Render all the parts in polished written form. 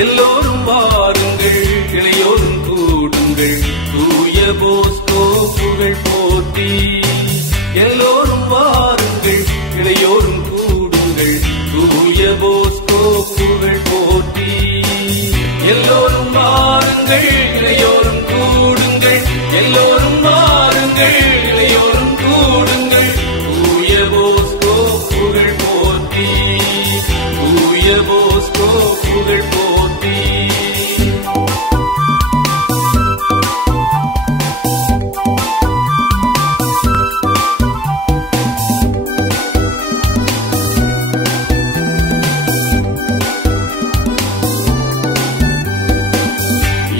எல்லோரும் வாருங்கள், இளையோரும் கூடுங்கள், தூய போஸ்கோ புகழ் போற்றி. எல்லோரும் வாருங்கள், இளையோரும் கூடுங்கள், தூய போஸ்கோ புகழ் போற்றி. எல்லோரும் வாருங்கள், இளையோரும் கூடுங்கள், எல்லோரும் வாருங்கள், இளையோரும் கூடுங்கள், தூய போஸ்கோ புகழ் போற்றி, தூய போஸ்கோ புகழ் போற்றி.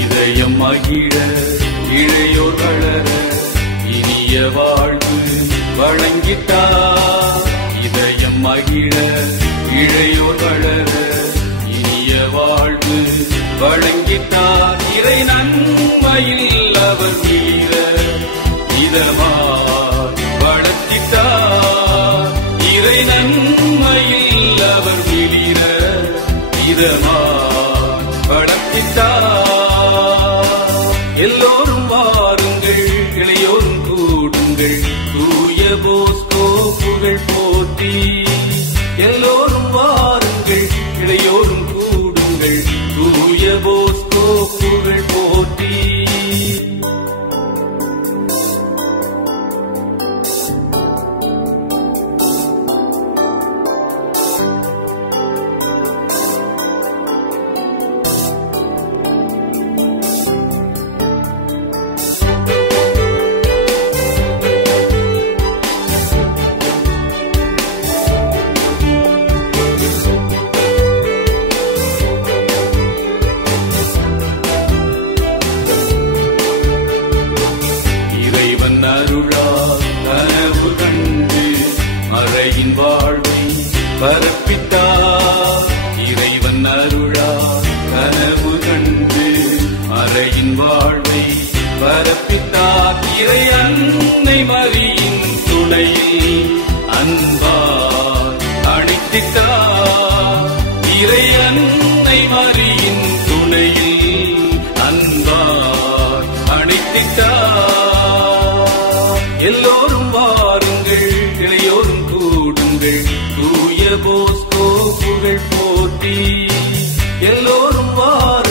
இதயம் மகிழ இளையோர் வளர இனிய வாழ்வு வழங்கிட்டார். இதயம் மகிழ இளையோர் வளர இனிய வாழ்வு வழங்கிட்டார். இறை நன்மையில் அவர் வீர இதமார் வளர்த்திட்டார். இறை நன்மையில் அவர் வீர இதமார் வளர்த்திட்டார். எல்லோரும் வாருங்கள், இளையோரும் கூடுங்கள், தூய போஸ்கோ புகழ் போற்றி. எல்லோரும் வாருங்கள், இளையோரும் கூடுங்கள், தூய போஸ்கோ புகழ் போற்றி. கனவு கண்டு மறையின் வாழ்வை பரப்பித்தார். இறைவன் அருளால் கனவு கண்டு மறையின் வாழ்வை பரப்பித்தார். இறை அன்னை மரியின் துணையில் அன்பார் அணைத்திட்டார். இறை அன்னை மரியின் துணையில் அன்பார் அணைத்திட்டார். எல்லோரும் வாருங்கள், இளையோரும் கூடுங்கள், தூய போஸ்கோ புகழ் போற்றி. எல்லோரும் வாருங்கள்.